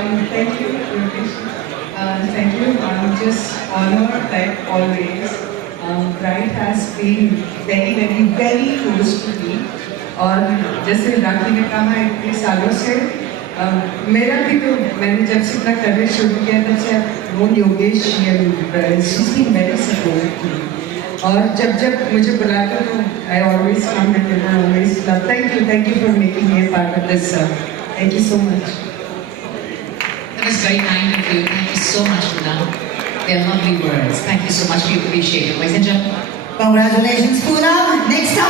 Thank you, Yogesh. Thank you. I'm just honored that always Bright has been very, very, very close to me. और जैसे राखी ने कहा इतने सालों से मेरा भी तो मैंने जब से अपना करियर शुरू किया तब से मोन Yogesh she's been very supportive to me. और जब मुझे बुलाते तो I always come and I always love. Thank you for making me a part of this. Thank you so much. That was very kind of you. Thank you so much, Poonam. They are lovely words. Thank you so much. We appreciate it. Ladies and gentlemen. Congratulations, Poonam. Next up.